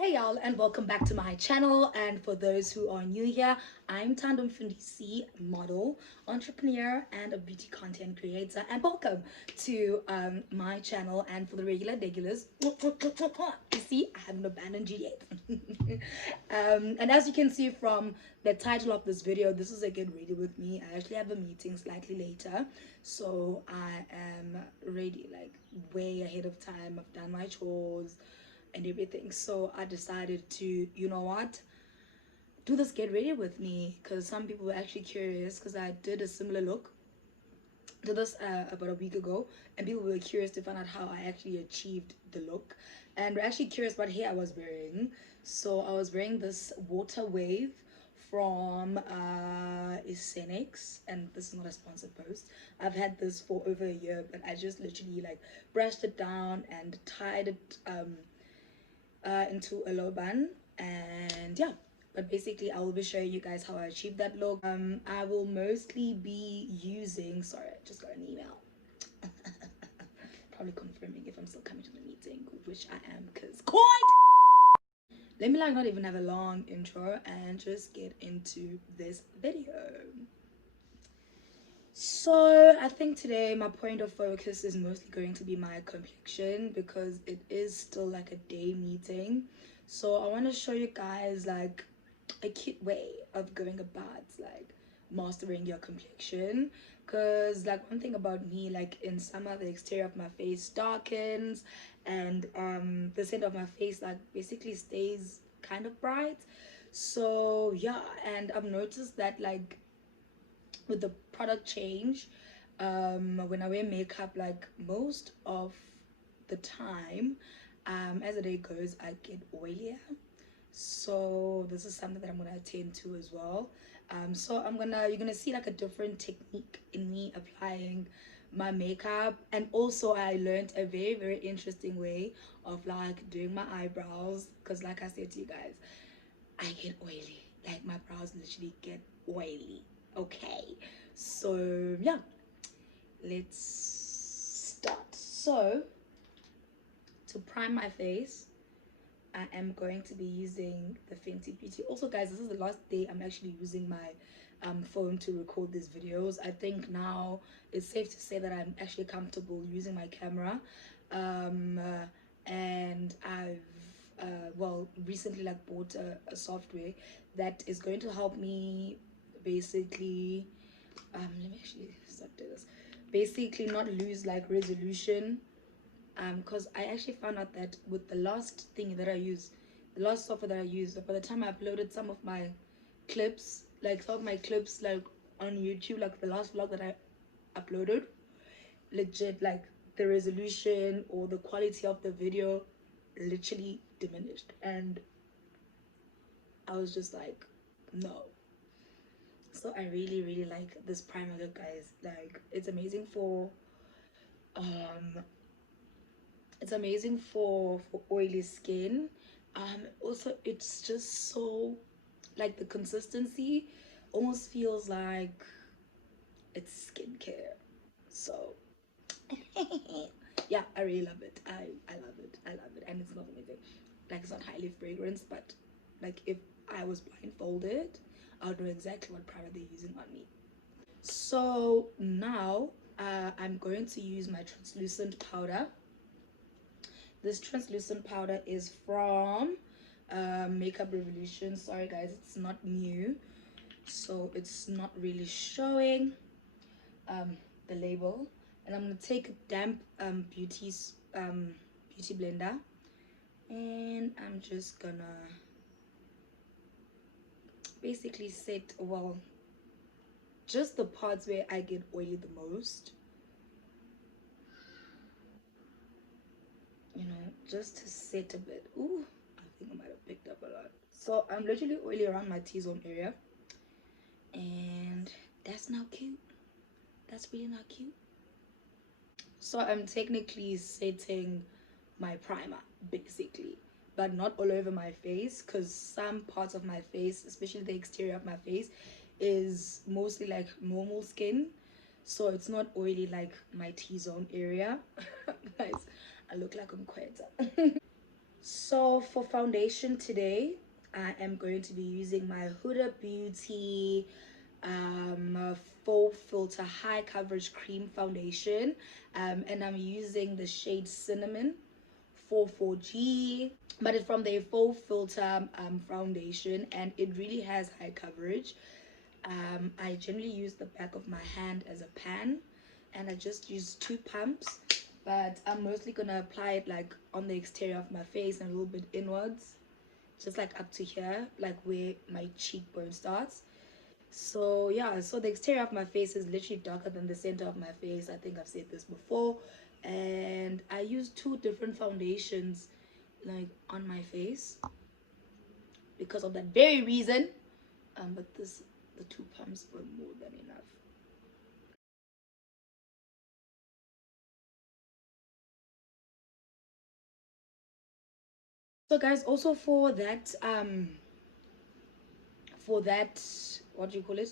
Hey y'all, and welcome back to my channel. And for those who are new here, I'm Thando, model, entrepreneur, and a beauty content creator. And welcome to my channel. And for the regulars, you see, I haven't abandoned you yet. And as you can see from the title of this video, this is a get ready with me. I actually have a meeting slightly later, so I am ready, like way ahead of time. I've done my chores and everything, so I decided to, you know what, do this get ready with me, because some people were actually curious, because I did a similar look to this about a week ago, and people were curious to find out how I actually achieved the look, and were actually curious what hair I was wearing. So I was wearing this water wave from Sphinx, and this is not a sponsored post. I've had this for over a year, but I just literally like brushed it down and tied it into a low bun. And yeah, but basically I will be showing you guys how I achieved that look. I will mostly be using, sorry, I just got an email. Probably confirming if I'm still coming to the meeting, which I am, because quite. Let me like not even have a long intro and just get into this video. So I think today my point of focus is mostly going to be my complexion, because it is still like a day meeting. So I want to show you guys like a cute way of going about like mastering your complexion, because like one thing about me, like in summer the exterior of my face darkens, and the center of my face like basically stays kind of bright. So yeah, and I've noticed that like with the product change, when I wear makeup, like most of the time, as the day goes, I get oilier. So this is something that I'm gonna attend to as well. So you're gonna see like a different technique in me applying my makeup. And also I learned a very interesting way of like doing my eyebrows, because like I said to you guys, I get oily, like my brows literally get oily. Okay, so yeah, let's start. So to prime my face, I am going to be using the Fenty Beauty. Also guys, this is the last day I'm actually using my phone to record these videos. I think now it's safe to say that I'm actually comfortable using my camera. And I've well, recently like bought a software that is going to help me basically let me actually start doing this, basically not lose like resolution, because I actually found out that with the last thing that I used, the last software that I used, by the time I uploaded some of my clips, like on YouTube, like the last vlog that I uploaded, legit like the resolution or the quality of the video literally diminished, and I was just like, no. So I really like this primer look, guys. Like it's amazing for um oily skin. Also it's just so like the consistency almost feels like it's skincare. So yeah, I really love it. I love it. I love it. And it's not amazing, like it's not highly fragranced, but like if I was blindfolded, I would know exactly what primer they're using on me. So now I'm going to use my translucent powder. This translucent powder is from Makeup Revolution. Sorry guys, it's not new, so it's not really showing the label. And I'm gonna take a damp beauty blender, and I'm just gonna basically set, well, just the parts where I get oily the most, you know, just to set a bit. Ooh, I think I might have picked up a lot. So I'm literally oily around my T-zone area, and that's not cute. That's really not cute. So I'm technically setting my primer basically, but not all over my face, because some parts of my face, especially the exterior of my face, is mostly like normal skin, so it's not oily like my T-zone area. Guys, I look like I'm quite So for foundation today, I am going to be using my Huda Beauty Faux Filter High Coverage Cream Foundation, and I'm using the shade Cinnamon 44G, but it's from the Faux Filter foundation, and it really has high coverage. I generally use the back of my hand as a pan, and I just use 2 pumps, but I'm mostly gonna apply it like on the exterior of my face and a little bit inwards, just like up to here, like where my cheekbone starts. So yeah, so the exterior of my face is literally darker than the center of my face. I think I've said this before. And I use 2 different foundations like on my face because of that very reason. But the 2 pumps were more than enough. So guys, also for that, what do you call it,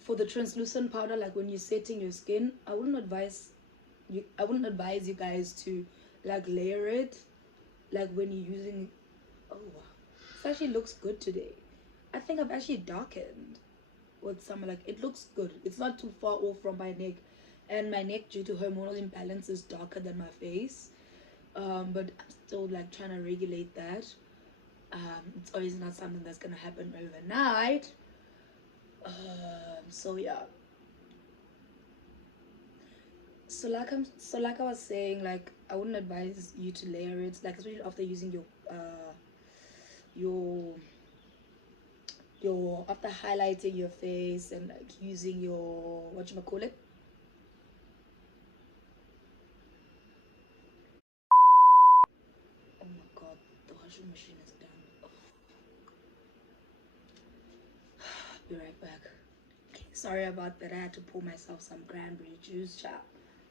for the translucent powder, like when you're setting your skin, I wouldn't advise you guys to like layer it like when you're using. Oh wow, this actually looks good today. I think I've actually darkened with some, like it looks good. It's not too far off from my neck, and my neck, due to hormonal imbalance, is darker than my face. But I'm still like trying to regulate that. It's always not something that's gonna happen overnight. So yeah. So like I was saying, like I wouldn't advise you to layer it, like especially after using your your after highlighting your face and like using your, what you call it, oh my god, the washing machine is done. Oh, be right back. Okay, sorry about that. I had to pour myself some cranberry juice, chap,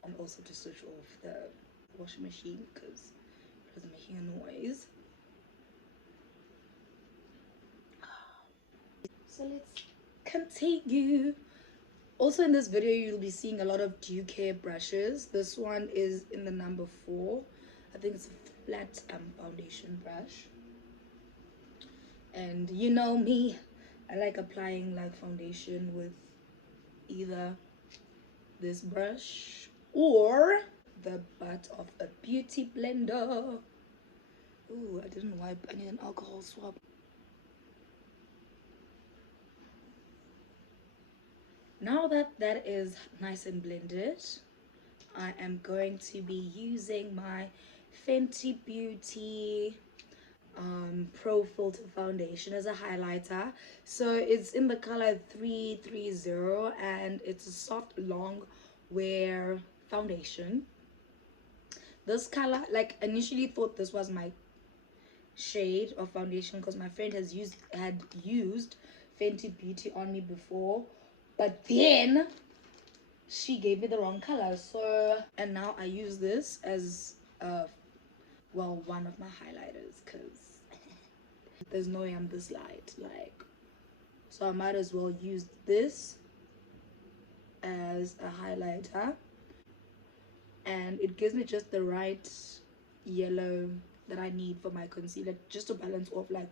and also to switch off the washing machine because it was making a noise. So let's continue. Also in this video, you'll be seeing a lot of dew care brushes. This one is in the number 4. I think it's a flat foundation brush. And you know me, I like applying like foundation with either this brush or the butt of a beauty blender. Ooh, I didn't wipe. I need an alcohol swab. Now that that is nice and blended, I am going to be using my Fenty Beauty Pro Filter Foundation as a highlighter. So it's in the color 330, and it's a soft long wear foundation. This color, like initially thought this was my shade of foundation because my friend had used Fenty Beauty on me before, but then she gave me the wrong color. So, and now I use this as well, one of my highlighters, because there's no way I'm this light, like, so I might as well use this as a highlighter, and it gives me just the right yellow that I need for my concealer, just to balance off like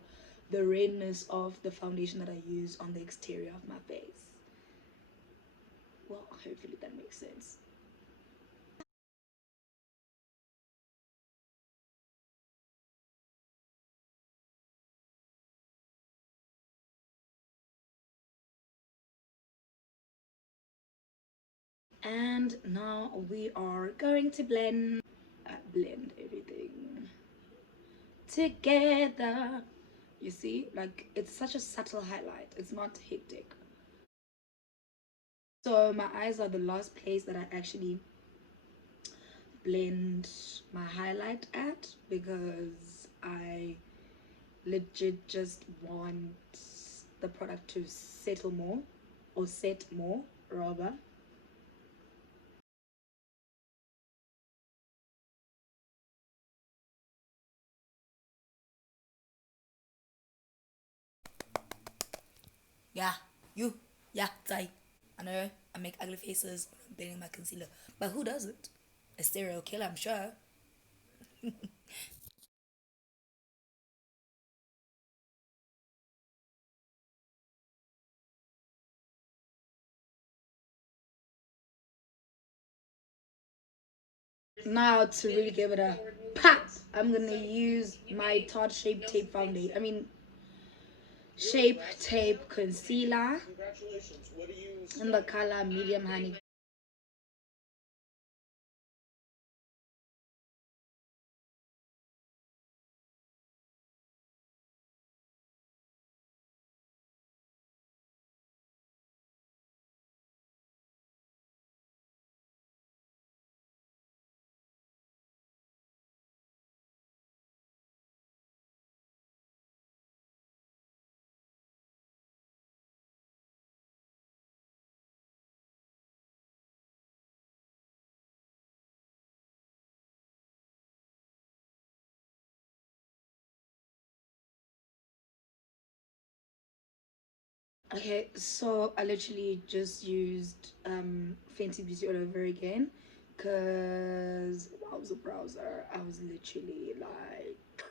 the redness of the foundation that I use on the exterior of my face. Well, hopefully that makes sense. And now we are going to blend everything together. You see, like it's such a subtle highlight, it's not hectic. So my eyes are the last place that I actually blend my highlight at, because I legit just want the product to settle more, or set more rather. Yeah, you, yeah, Zai. I know I make ugly faces when I'm blending my concealer, but who doesn't? A serial killer, I'm sure. Now to really give it a pop, I'm gonna use my Tarte Shape Tape Foundation. Shape Tape Concealer in the color Medium Honey. Okay, so I literally just used Fenty Beauty all over again because I was a browser. I was literally like,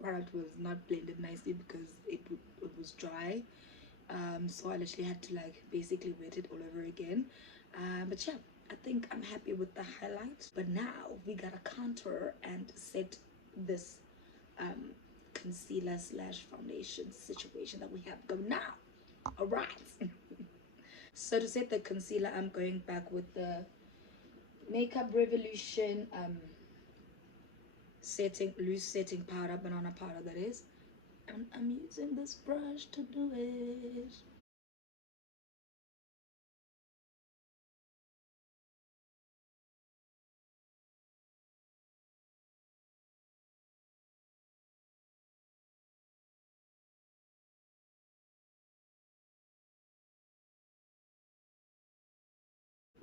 product was not blended nicely because it was dry. So I literally had to like basically wet it all over again. But yeah, I think I'm happy with the highlight. But now we gotta contour and set this um concealer slash foundation situation that we have going now. All right. So to set the concealer, I'm going back with the Makeup Revolution loose setting powder, banana powder that is. And I'm using this brush to do it.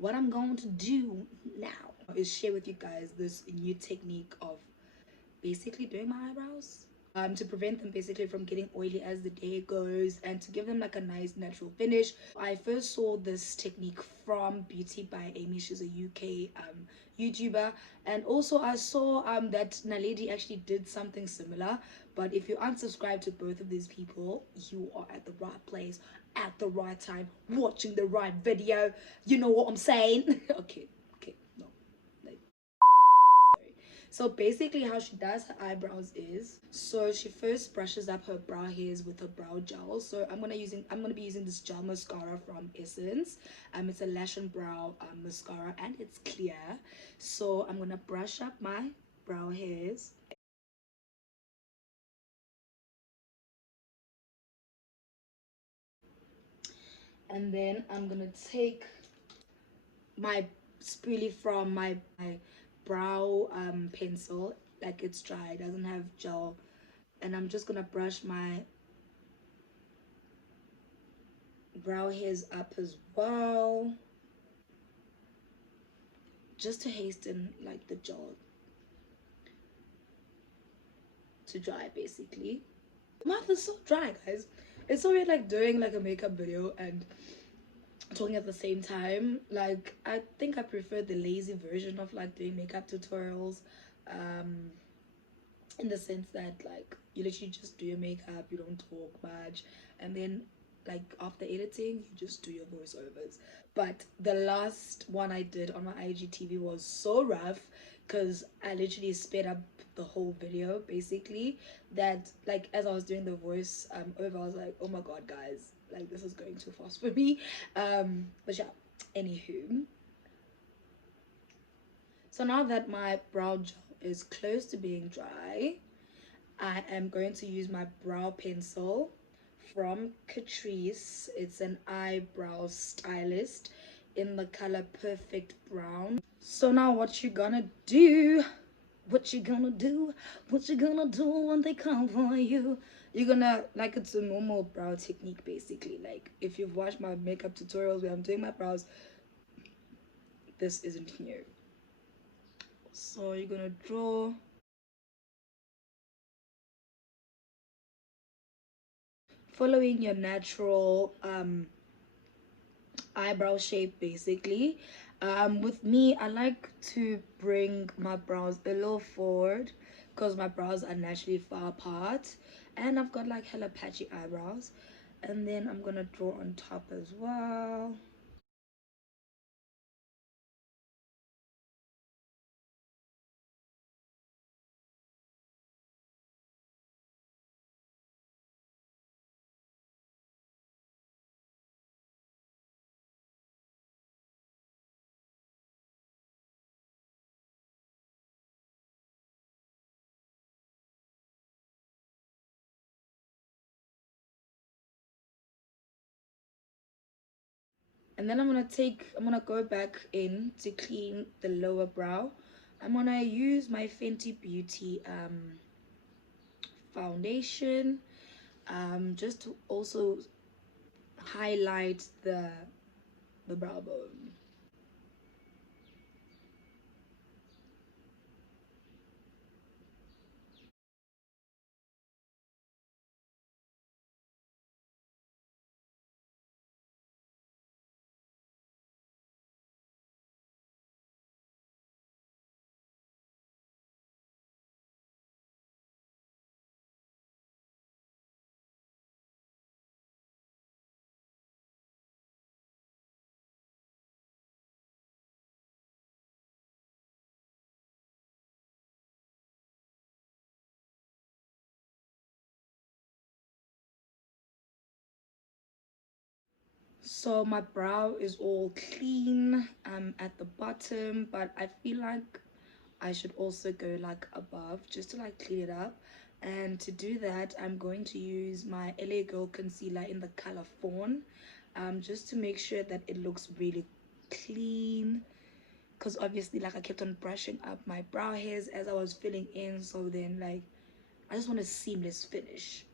What I'm going to do now is share with you guys this new technique of basically doing my eyebrows, to prevent them basically from getting oily as the day goes and to give them like a nice natural finish. I first saw this technique from Beauty by Amy. She's a UK YouTuber, and also I saw that Naledi actually did something similar. But if you unsubscribe to both of these people, you are at the right place at the right time, watching the right video. You know what I'm saying? Okay, no, like, sorry. So basically how she does her eyebrows is, so she first brushes up her brow hairs with her brow gel. So I'm gonna be using this gel mascara from Essence. It's a lash and brow mascara, and it's clear. So I'm gonna brush up my brow hairs. And then I'm gonna take my spoolie from my brow pencil, like it's dry, it doesn't have gel, and I'm just gonna brush my brow hairs up as well, just to hasten like the gel to dry basically. My mouth is so dry, guys. It's so weird like doing like a makeup video and talking at the same time. Like I think I prefer the lazy version of like doing makeup tutorials, um in the sense that like you literally just do your makeup, you don't talk much, and then like after editing you just do your voiceovers. But the last one I did on my IGTV was so rough because I literally sped up the whole video basically, that like as I was doing the voice over, I was like, oh my god guys, like this is going too fast for me. But yeah, anywho, so now that my brow gel is close to being dry, I am going to use my brow pencil from Catrice. It's an eyebrow stylist in the color Perfect Brown. So now what you gonna do, what you gonna do, what you gonna do when they come for you? You're gonna, like, it's a normal brow technique basically. Like if you've watched my makeup tutorials where I'm doing my brows, this isn't new. So you're gonna draw, following your natural eyebrow shape basically. With me, I like to bring my brows a little forward because my brows are naturally far apart, and I've got like hella patchy eyebrows. And then I'm gonna draw on top as well. And then I'm gonna go back in to clean the lower brow. I'm gonna use my Fenty Beauty foundation just to also highlight the brow bone. So my brow is all clean at the bottom, but I feel like I should also go like above just to like clean it up. And to do that, I'm going to use my LA Girl concealer in the color Fawn, just to make sure that it looks really clean, because obviously like I kept on brushing up my brow hairs as I was filling in, so then like I just want a seamless finish.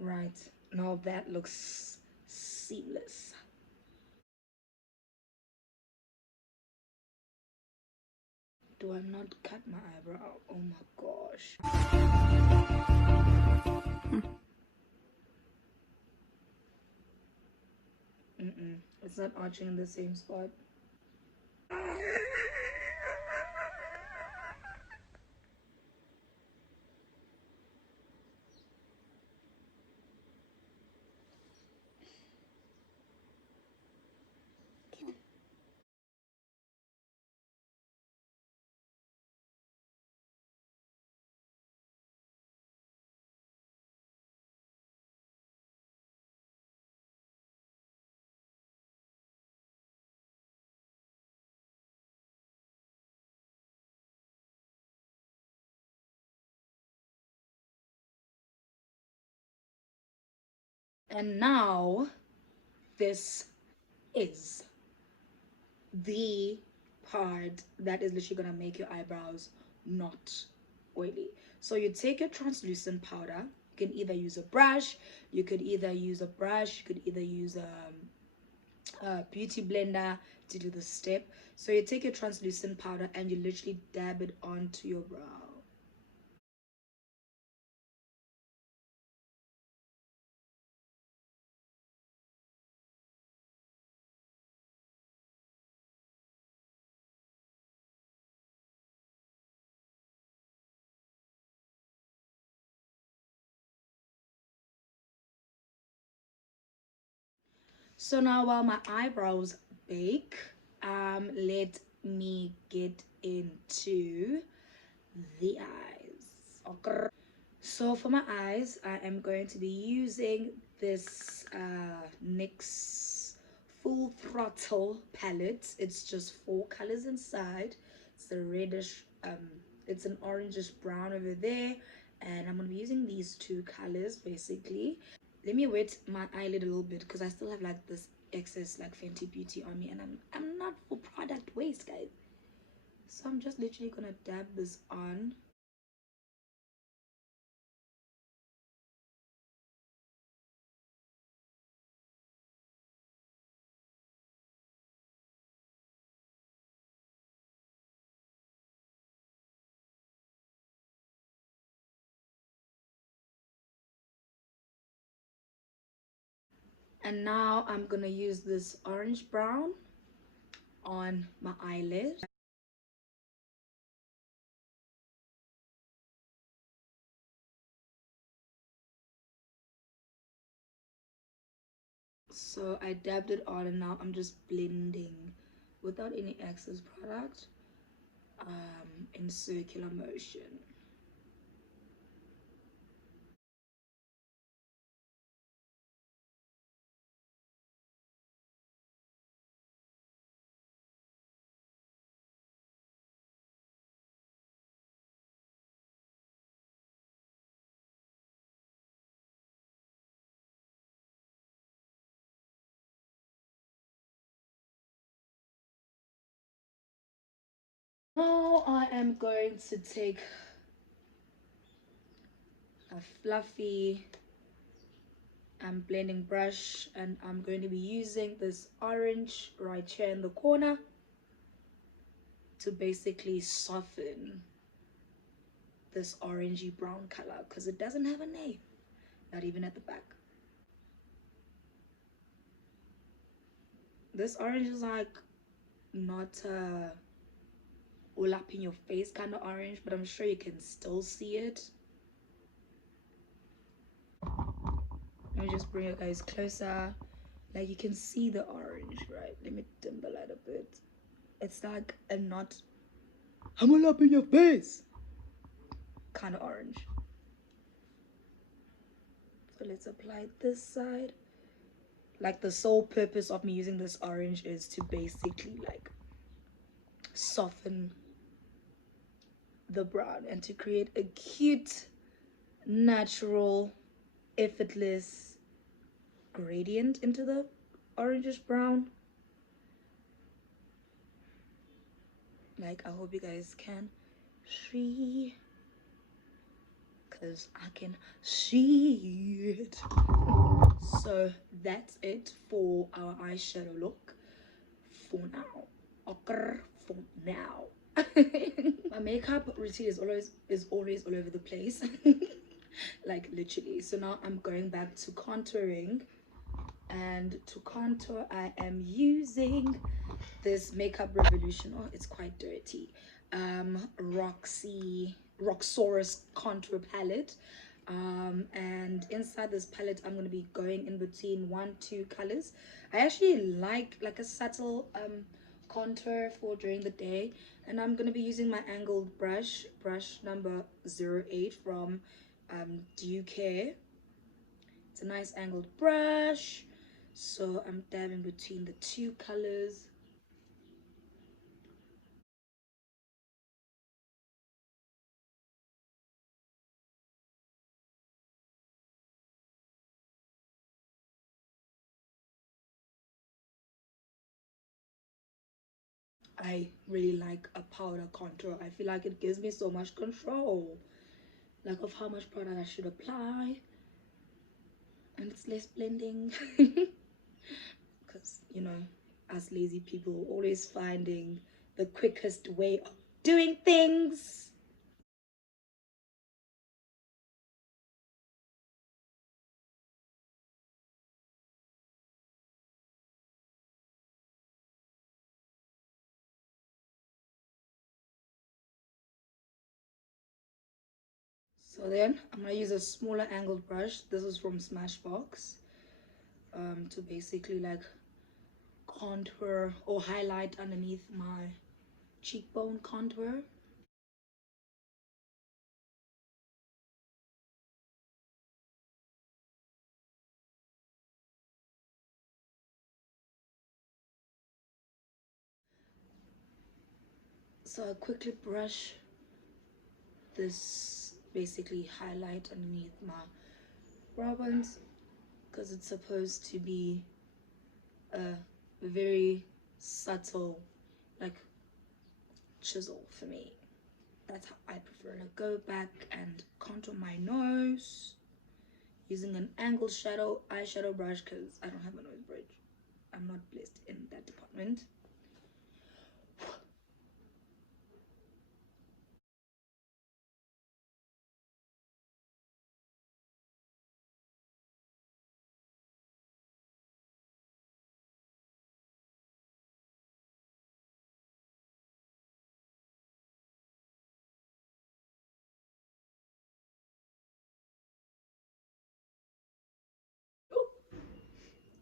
Right, now that looks seamless. Do I not cut my eyebrow? Oh my gosh. It's not arching in the same spot. And now this is the part that is literally gonna make your eyebrows not oily. So you take your translucent powder. You can either use a brush, you could either use a beauty blender to do the step. So you take your translucent powder and you literally dab it onto your brow. So now while my eyebrows bake, let me get into the eyes. Okay. So for my eyes, I am going to be using this NYX Full Throttle palette. It's just 4 colors inside. It's a reddish, it's an orangish brown over there, and I'm gonna be using these 2 colors basically. Let me wet my eyelid a little bit because I still have like this excess like Fenty Beauty on me, and I'm not for product waste, guys. So I'm just literally gonna dab this on. And now I'm gonna use this orange brown on my eyelid. So I dabbed it on, and now I'm just blending without any excess product in circular motion. Now I am going to take a fluffy blending brush, and I'm going to be using this orange right here in the corner to basically soften this orangey brown color, because it doesn't have a name, not even at the back. This orange is like not all up in your face kind of orange, but I'm sure you can still see it. Let me just bring you guys closer. Like, you can see the orange, right? Let me dim the light a bit. It's like a not I'm all up in your face kind of orange. So let's apply this side. Like, the sole purpose of me using this orange is to basically like soften the brown and to create a cute, natural, effortless gradient into the orangish brown. Like, I hope you guys can see, because I can see it. So that's it for our eyeshadow look for now. Okay, for now. My makeup routine is always all over the place. Like, literally. So now I'm going back to contouring, and to contour I am using this Makeup Revolution. Oh, it's quite dirty. Roxxsaurus contour palette. And inside this palette I'm going to be going in between 2 colors. I actually like a subtle contour for during the day, and I'm going to be using my angled brush number 08 from Do You Care. It's a nice angled brush, so I'm dabbing between the 2 colors. I really like a powder contour. I feel like it gives me so much control, like, of how much product I should apply, and it's less blending. Because, you know, us lazy people always finding the quickest way of doing things. So then I'm gonna use a smaller angled brush. This is from Smashbox, to basically like contour or highlight underneath my cheekbone contour. So I quickly brush this basically highlight underneath my brow bones, because it's supposed to be a very subtle like chisel for me. That's how I prefer to go back and contour my nose using an angled eyeshadow brush, because I don't have a nose bridge. I'm not blessed in that department.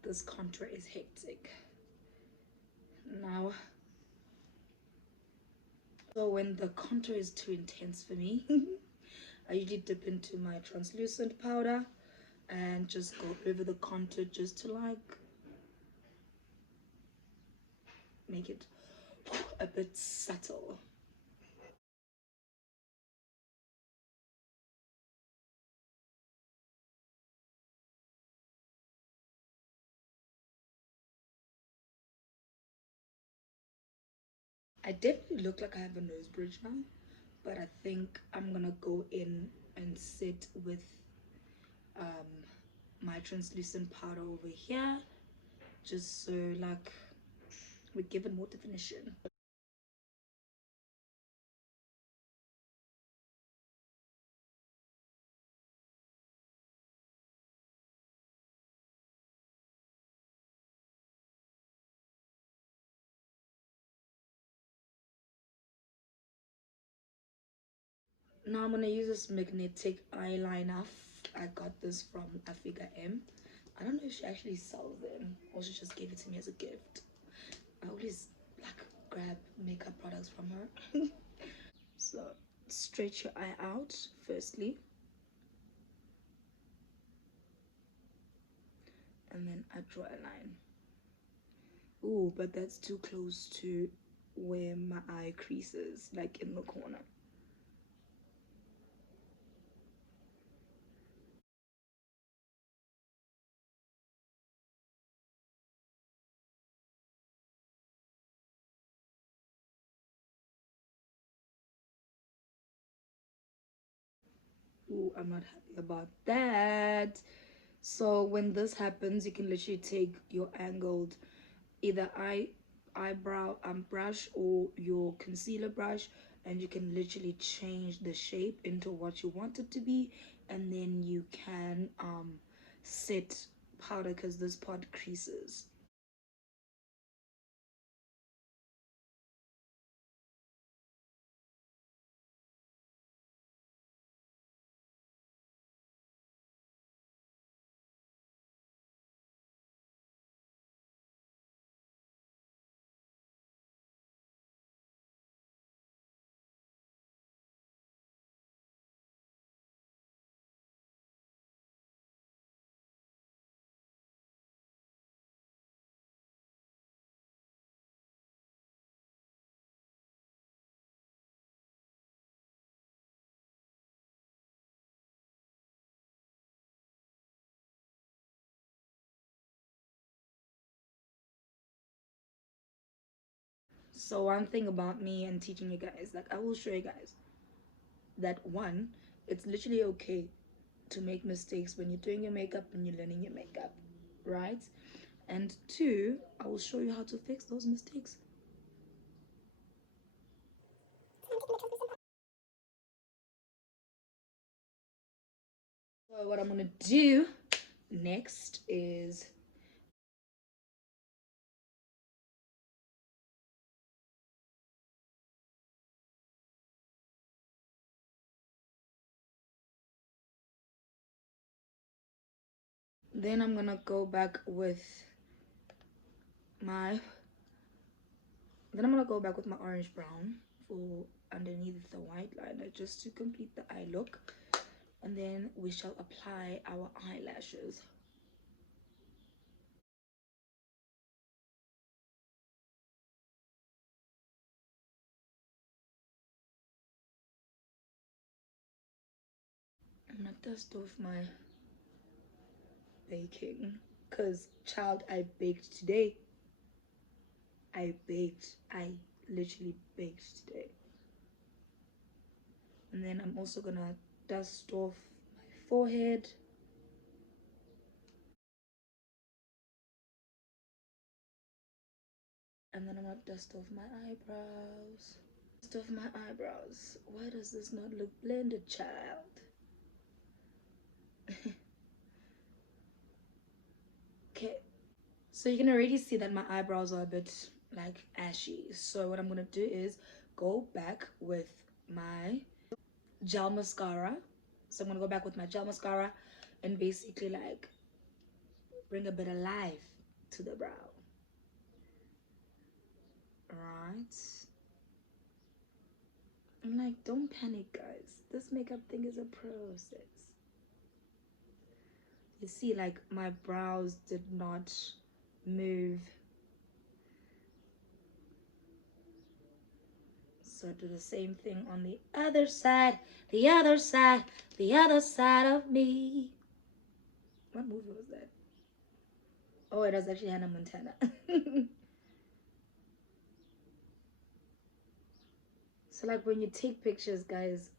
This contour is hectic. Now, so when the contour is too intense for me, I usually dip into my translucent powder and just go over the contour just to like make it a bit subtle. I definitely look like I have a nose bridge now, but I think I'm gonna go in and sit with my translucent powder over here, just so like we give it more definition. Now I'm gonna use this magnetic eyeliner. I got this from Africa M. I don't know if she actually sells them or she just gave it to me as a gift. I always like grab makeup products from her. So stretch your eye out firstly, and then I draw a line. Ooh, but that's too close to where my eye creases, like in the corner. Ooh, I'm not happy about that. So when this happens, you can literally take your angled either eyebrow brush or your concealer brush, and you can literally change the shape into what you want it to be, and then you can set powder because this part creases. So one thing about me and teaching you guys, like I will show you guys that one, it's literally okay to make mistakes when you're doing your makeup and you're learning your makeup, right? And two, I will show you how to fix those mistakes. So what I'm gonna do next is then I'm gonna go back with my my orange brown for underneath the white liner, just to complete the eye look, and then we shall apply our eyelashes. I'm gonna dust off my baking because child, I baked today. I literally baked today. And then I'm also gonna dust off my forehead. And then I'm gonna dust off my eyebrows. Dust off my eyebrows. Why does this not look blended, child? Okay, so you can already see that my eyebrows are a bit like ashy. So what I'm gonna do is go back with my gel mascara. So I'm gonna go back with my gel mascara and basically like bring a bit of life to the brow. Right? And like, don't panic, guys. This makeup thing is a process. You see, like, my brows did not move. So do the same thing on the other side, the other side, the other side of me. What movie was that? Oh, it was actually Hannah Montana. So like when you take pictures, guys,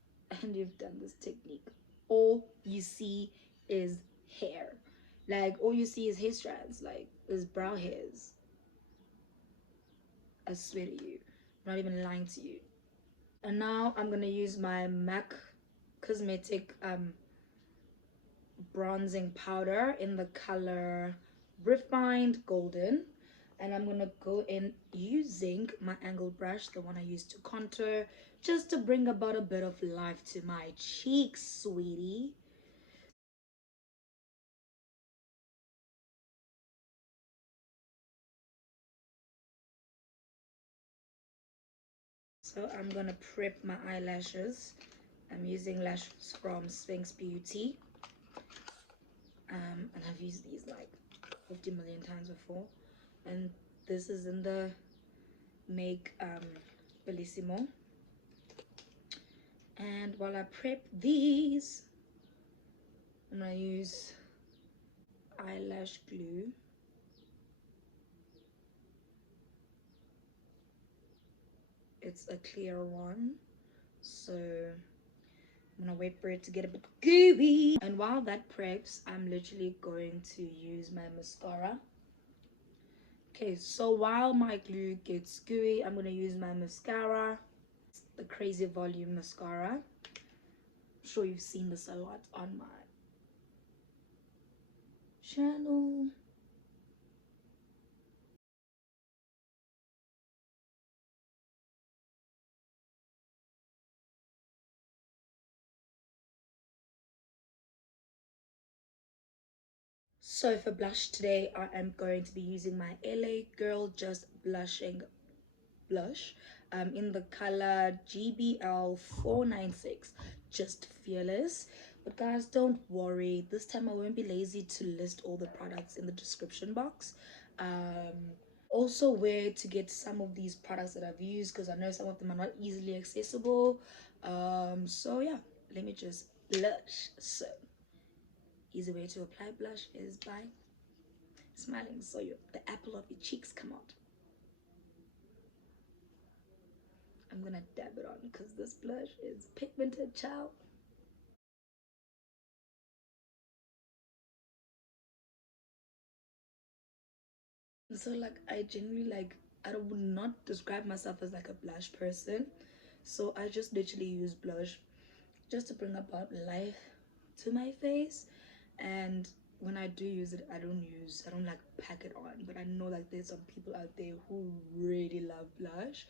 and you've done this technique, all you see is hair. Like all you see is hair strands, like is brow hairs. I swear to you, I'm not even lying to you. And now I'm gonna use my MAC Cosmetic bronzing powder in the color Refined Golden, and I'm gonna go in using my angled brush, the one I used to contour, just to bring about a bit of life to my cheeks, sweetie. So I'm gonna prep my eyelashes. I'm using lashes from Sphinx Beauty, and I've used these like 50 million times before, and this is in the make Bellisimo. And while I prep these, I'm gonna use eyelash glue. It's a clear one, so I'm gonna wait for it to get a bit gooey. And while that preps, I'm literally going to use my mascara. Okay, so while my glue gets gooey, I'm gonna use my mascara. It's the Crazy Volume mascara. I'm sure you've seen this a lot on my channel. So for blush today, I am going to be using my LA Girl Just Blushing blush in the color GBL 496, Just Fearless. But guys, don't worry, this time I won't be lazy to list all the products in the description box. Also where to get some of these products that I've used, because I know some of them are not easily accessible. So yeah, let me just blush. So easy way to apply blush is by smiling, so the apple of your cheeks come out. I'm gonna dab it on because this blush is pigmented, child. So like I genuinely like, I would not describe myself as like a blush person, so I just literally use blush just to bring about life to my face. And when I do use it, I don't like pack it on, but I know like there's some people out there who really love blush.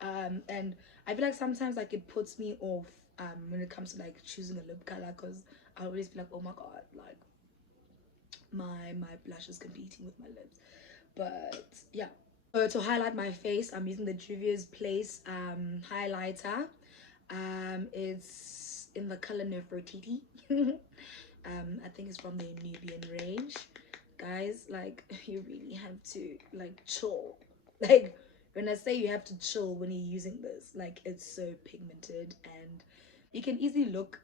And I feel like sometimes like it puts me off when it comes to like choosing a lip color, because I always feel like, oh my god, like my blush is competing with my lips. But yeah, so to highlight my face, I'm using the Juvia's Place highlighter. It's in the color Nerfertiti. I think it's from the Nubian range. Guys, like you really have to like chill. Like when I say you have to chill when you're using this, like it's so pigmented, and you can easily look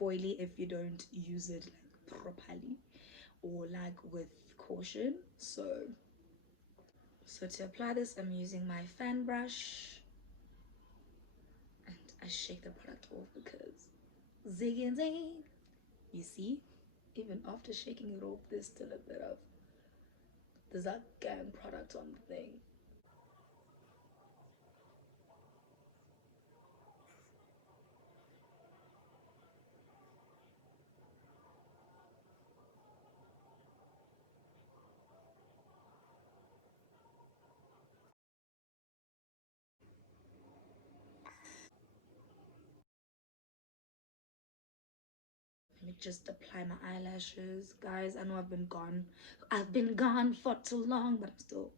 foily if you don't use it like properly or like with caution. So to apply this, I'm using my fan brush, and I shake the product off because zig and zing. You see, even after shaking it off, there's still a bit of, there's that gang product on the thing. Let me just apply my eyelashes. Guys, I know I've been gone for too long, but I'm still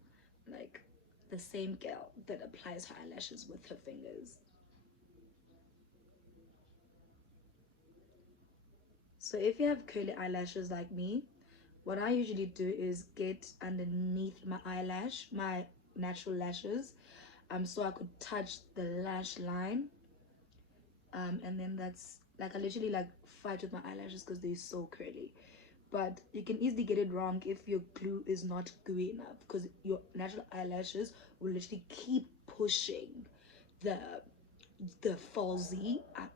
like the same girl that applies her eyelashes with her fingers. So if you have curly eyelashes like me, what I usually do is get underneath my eyelash, my natural lashes, so I could touch the lash line, and then that's like I literally like fight with my eyelashes because they're so curly. But you can easily get it wrong if your glue is not gooey enough, because your natural eyelashes will literally keep pushing the the falsy up.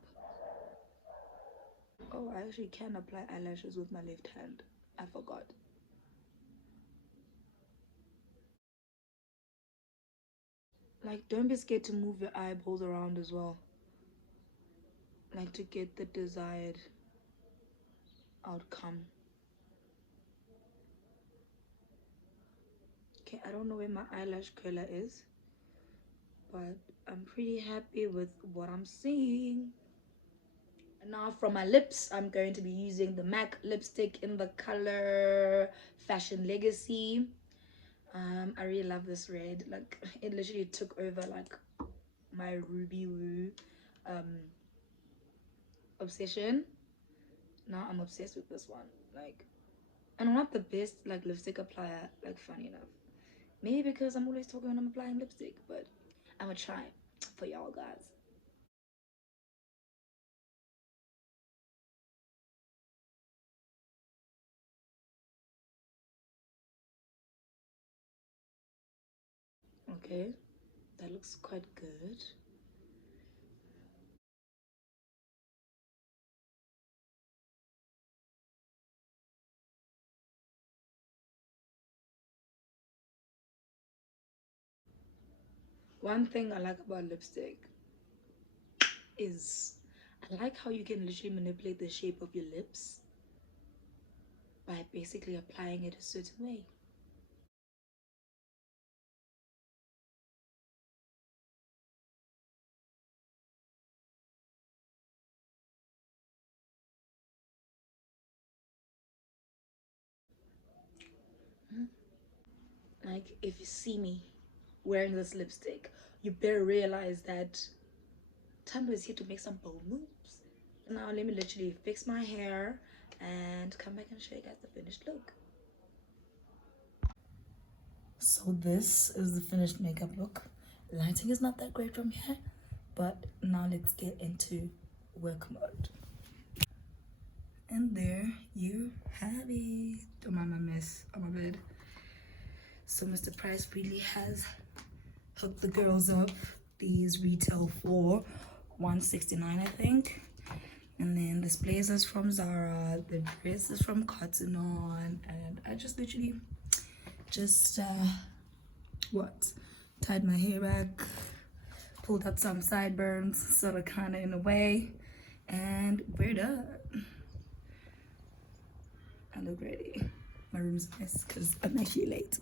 Oh, I actually can apply eyelashes with my left hand. I forgot. Like, don't be scared to move your eyeballs around as well. Like, to get the desired outcome. Okay, I don't know where my eyelash curler is, but I'm pretty happy with what I'm seeing. Now for my lips, I'm going to be using the MAC lipstick in the color Fashion Legacy. I really love this red. Like, it literally took over like my ruby woo obsession. Now I'm obsessed with this one. Like, and I'm not the best like lipstick applier, like, funny enough. Maybe because I'm always talking when I'm applying lipstick, but I'm gonna try for y'all guys. Okay, that looks quite good. One thing I like about lipstick is I like how you can literally manipulate the shape of your lips by basically applying it a certain way. Like, if you see me wearing this lipstick, you better realize that Thando is here to make some bold moves. Now let me literally fix my hair and come back and show you guys the finished look. So this is the finished makeup look. Lighting is not that great from here, but now let's get into work mode. And there you have it. Don't mind my mess on my bed. So Mr. Price really has hooked the girls up. These retail for $169, I think. And then this blazer is from Zara, the dress is from Cotton On, and I just literally tied my hair back, pulled out some sideburns, sort of kind of in a way, and we're done. I look ready. My room's a mess because I'm actually late.